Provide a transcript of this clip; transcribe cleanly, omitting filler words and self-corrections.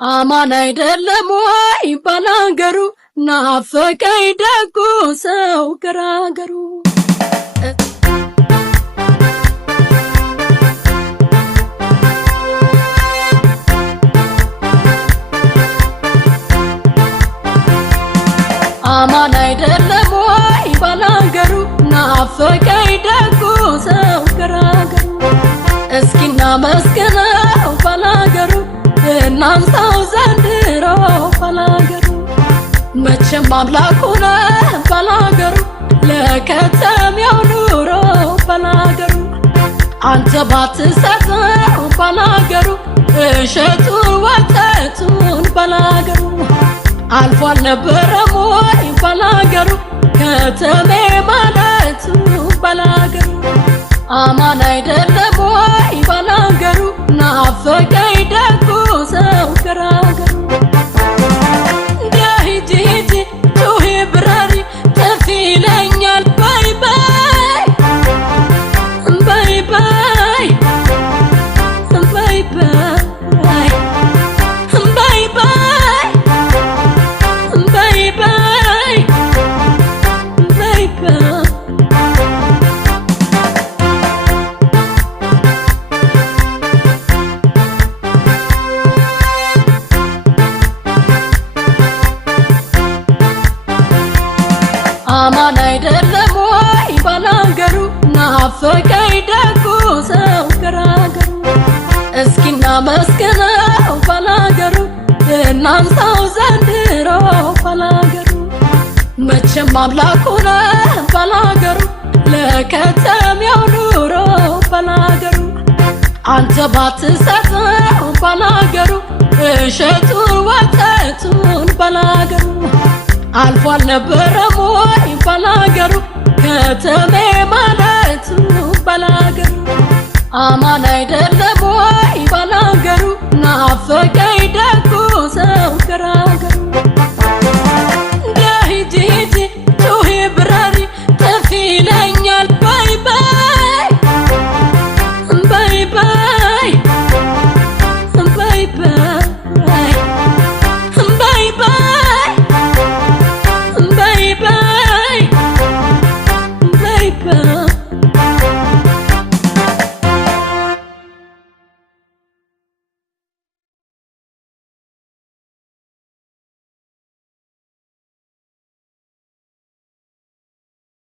አማን አይደለም ወይ ባላገሩ ናፈቀኝ ደጉ ሰው ገራገሩ አማን አይደለም ወይ ባላገሩ ናፈቀኝ ደጉ ሰው ገራገሩ እስኪና መስከነው ባላገሩ እናንሳው ዘንድሮ ባላገሩ መቼም አምላክ ሆነ ባላገሩ ለከተማው ኑሮ ባላገሩ አንተ ባትሰጠው ባላገሩ እሸቱን ወተቱን ባላገሩ አልፏል ነበረም ወይ ባላገሩ ከተሜ ማለቱ ባላገሩ አማን አይደለም ወይ ባላገሩ ናፈቀኝ ደጉ ሰው ገራገሩ ዳሂጂ ጩኺ ብራሪ ጥፊ ይለኛል ባይ ባይ ባይ ባይ ባይ ባይ ባይ ባይ ባይ ባይ ባይ ባይ አማን አይደለም ወይ ባላገሩ ናፈቀኝ ደጉ ሰው ገራገሩ እስኪና መስከነው ባላገሩ እናንሳው ዘንድሮ ባላገሩ መቼም አምላክ ሆነ ባላገሩ ለከተማው ኑሮ ባላገሩ አንተ ባትሰጠው ባላገሩ እሸቱን ወተቱን ባላገሩ አልፏል ነበረም ወይ ባላገሩ ከተሜ ማለቱ ባላገሩ አማን አይደለም ወይ ባላገሩ ናፈቀኝ ደጉ ሰው ገራገሩ